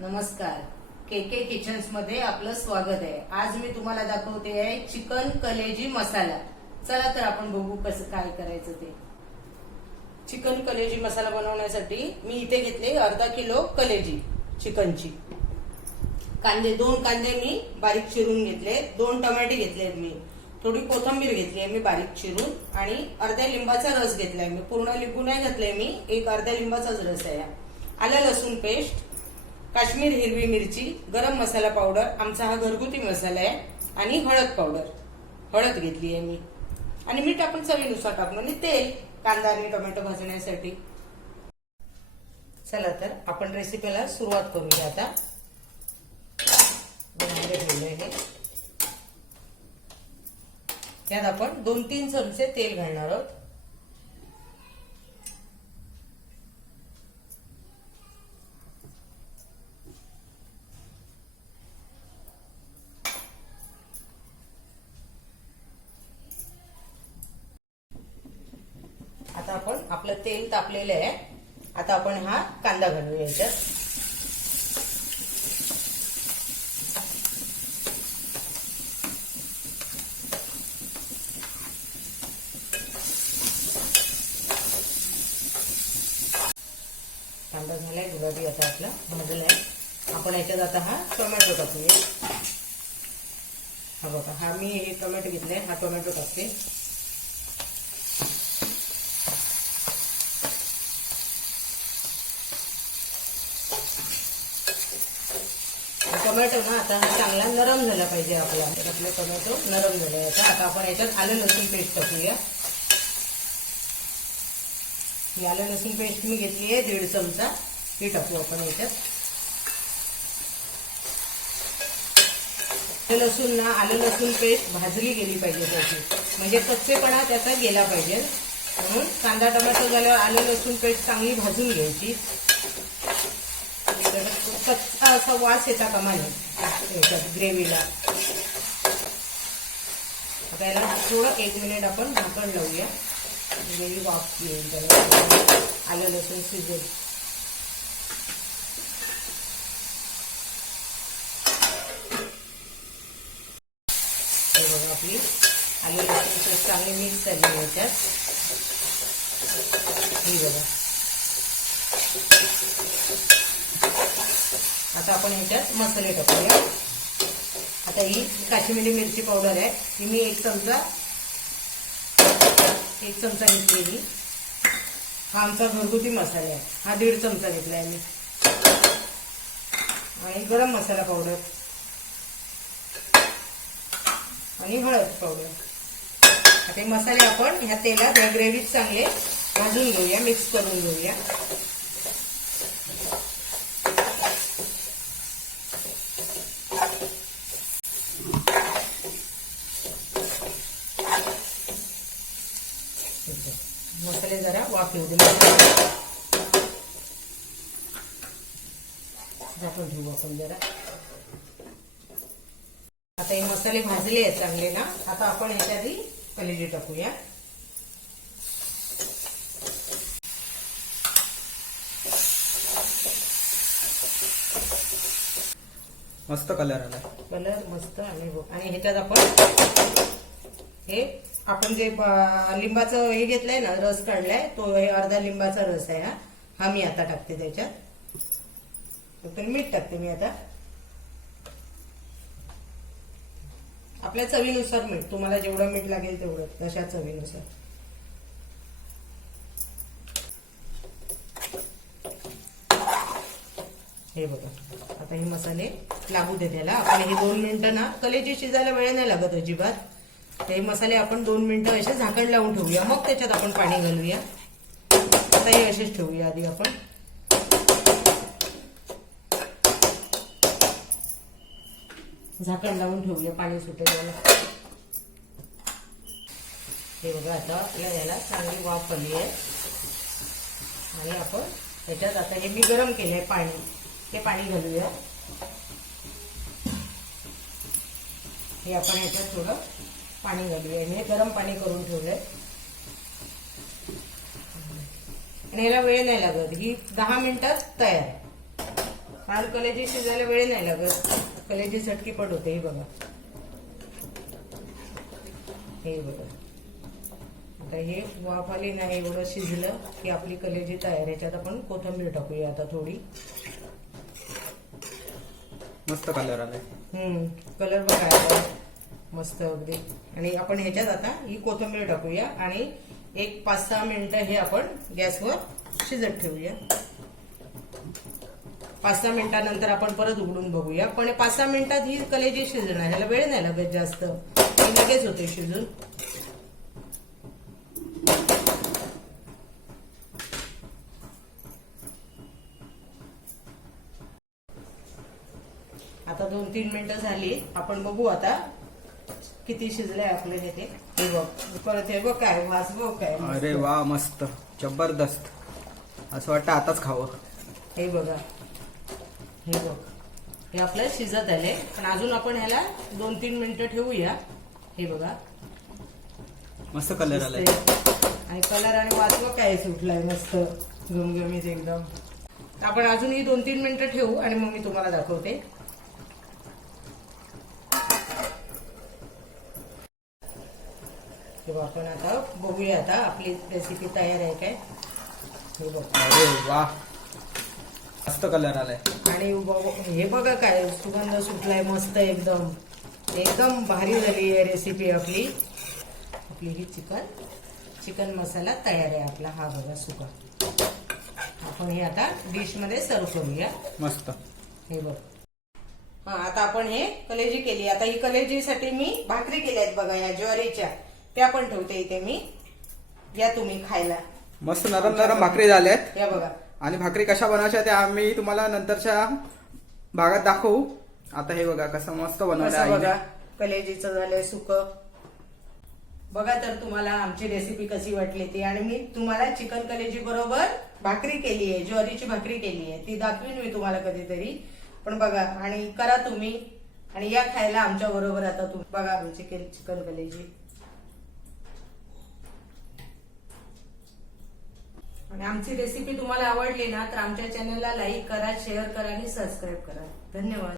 नमस्कार, के किचन्स मध्ये आपलं स्वागत आहे। आज मी तुम्हाला दाखवते आहे चिकन कलेजी मसाला। चला तर आपण बघू कसं काय करायचं ते। चिकन कलेजी मसाला बनवण्यासाठी मी इथे घेतले अर्धा किलो कलेजी चिकनची। दोन कांदे मी बारीक चिरून घेतले, 2 टोमॅटो घेतले मी, थोडी कोथिंबीर घेतली आहे मी बारीक चिरून आणि अर्ध्या लिंबाचा रस घेतलाय मी। पूर्ण लिंबू नाही घातलाय मी, एक अर्ध्या लिंबाचाच रस आहे। आलं लसूण पेस्ट, काश्मीर हिरवी मिरची, गरम मसाला पावडर, आमचा हा घरगुती मसाला आहे, आणि हळद पावडर, हळद घेतली आहे मी, आणि मीठ आपण चवीनुसार टाकू, आणि तेल, कांदा आणि टोमॅटो भाजण्यासाठी। चला तर आपण रेसिपीला सुरुवात करूया। आता यात आपण 2-3 चमचे तेल घालणार आहोत। आता आपण आपलं तेल तापलेलं आहे। आता आपण हा कांदा घालूया याच्यात। कांदा झालाय गुलाबी, आता आपला भाजलाय। आपण याच्यात आता हा टोमॅटो टाकूया। हा बघा, हा मी हे टोमॅटो घेतलाय, हा टोमॅटो टाकते। टोमॅटो ना आता चांगला नरम झाला पाहिजे आपला टोमॅटो नरम झाला। आता आपण याच्यात आलं लसूण पेस्ट टाकूया। ही आलं लसूण पेस्ट मी घेतली आहे 1.5 चमचा, ही टाकू आपण याच्यात। आलं लसूण पेस्ट भाजली गेली पाहिजे त्याची, म्हणजे कच्चेपणा त्याचा गेला पाहिजे, म्हणून कांदा टोमॅटो झाल्यावर आलं लसूण पेस्ट चांगली भाजून घ्यायची। कच्चा असा वास येता कामा नये ग्रेव्हीला। आता याला थोडं 1 मिनिट आपण झाकण लावूया, ग्रेव्ही वाफ येईल त्याला, आलं लसूण शिजेल। बघा आपली आलं लसूण पेस्ट चांगली मिक्स झाली याच्यात। ही बघा, आता आपण याच्यात मसाले टाकूया। आता ही काश्मीरी मिरची पावडर आहे, ही मी 1 चमचा घेतलेली। हा आमचा घरगुती मसाला आहे, हा 1.5 चमचा घेतलाय मी, आणि गरम मसाला पावडर आणि हळद पावडर। आता हे मसाले आपण ह्या तेलात या ग्रेव्हीत चांगले भाजून घेऊया, मिक्स करून घेऊया। मसाले जरा वाफ येऊ दे, झाकून ठेवू आपण जरा। आता हे मसाले भाजले आहेत चांगले ना, आता आपण ह्याच्यात कलेजी टाकूया। मस्त कलर आला, कलर मस्त। आणि ह्याच्यात आपण जे लिंबाचं हे घेतलंय ना, रस काढलाय तो, हे अर्धा लिंबाचा रस आहे हा मी आता टाकते त्याच्यात। तर मीठ टाकते मी आता, आपल्या चवीनुसार मीठ, तुम्हाला जेवढं मीठ लागेल तेवढं, तशा चवीनुसार। हे बघा, आता हे मसाले लागू दे त्याला। आपण हे 2 मिनिटं ना, कलेजी शिजायला वेळ नाही लागत अजिबात। हे मसाले आपण 2 मिनिटं असे झाकण लावून ठेवूया, मग त्याच्यात आपण पाणी घालूया। आता हे असेच ठेवूया आधी आपण। झाकण लावून ठेवूया, पाणी सुटेल याला। हे बघा, आता आपल्या याला चांगली वाफ आली आहे, आणि आपण त्याच्यात आता हे मी गरम केलंय पाणी, ते पाणी घालूया। हे आपण याच्यात थोडं पाणी घालूया, हे गरम पाणी करून ठेवलंय, आणि याला वेळ नाही लागत, ही 10 मिनिटात तयार आहे। कारण कलेजी शिजायला वेळ नाही लागत, कलेजी झटकीपट होते. हे बघा, हे बघा. आता हे वाफ आली नाही एवढं शिजलं की आपली कलेजी तयार. याच्यात आपण कोथिंबीर टाकूया आता थोडी. मस्त कलर आलाय. कलर बघा आता मस्त अगदी. आणि आपण ह्याच्यात आता ही कोथिंबीर टाकूया आणि एक 5-6 मिनिटं हे आपण गॅसवर शिजत ठेवूया. 5-6 मिनिटांनंतर आपण परत उघडून बघूया. पण 5-6 मिनिटात ही कलेजी शिजणार, ह्याला वेळ नाही लागत जास्त, ही लगेच होते शिजून. आता 2-3 मिनिटं झाली. आपण बघू आता किती शिजलंय आपलं हे. ते हे बघ, परत हे बघ काय वास बघ काय मस्त. अरे वा, मस्त जबरदस्त. असं वाटतं आताच खावं. हे बघा, हे बघ, हे आपलं शिजत आले. पण अजून आपण ह्याला 2-3 मिनिटं ठेवूया. हे बघा मस्त कलर आलाय. आणि कलर आणि वास बघ काय सुटलाय मस्त घमघमीत एकदम. तर आपण अजून ही 2-3 मिनिटं ठेवू आणि मग मी तुम्हाला दाखवते. तेव्हा आपण आता बघूया आता आपली रेसिपी तयार आहे काय. हे बघ, अरे वा, मस्त कलर आलाय. आणि हे बघा काय सुगंध सुटलाय मस्त एकदम. एकदम भारी झाली आहे रेसिपी आपली. आपली ही चिकन मसाला तयार आहे आपला. हा बघा सुका. आपण हे आता डिश मध्ये सर्व करूया. मस्त. हे बघ, हा आता आपण हे कलेजी केली. आता ही कलेजीसाठी मी भाकरी केल्या आहेत बघा, या ज्वारीच्या. त्या पण ठेवते इथे मी. या तुम्ही खायला. मस्त नरम नरम भाकरी झाल्यात. या बघा. आणि भाकरी कशा बनवायच्या त्या आम्ही तुम्हाला नंतरच्या भागात दाखवू. आता हे बघा कसं मस्त बनवलं कसं बघा आहे. कलेजीचं झालंय सुक. बघा तर तुम्हाला आमची रेसिपी कशी वाटली ती. आणि मी तुम्हाला चिकन कलेजी बरोबर भाकरी केली आहे, ज्वारीची भाकरी केली आहे. ती दाखवीन मी तुम्हाला कधीतरी. पण बघा आणि करा तुम्ही आणि या खायला आमच्या बरोबर. आता तुम्ही बघा आमची चिकन कलेजी. आणि आमची रेसिपी तुम्हाला आवडली ना तर आमच्या चॅनलला लाईक करा, शेअर करा आणि सबस्क्राईब करा. धन्यवाद.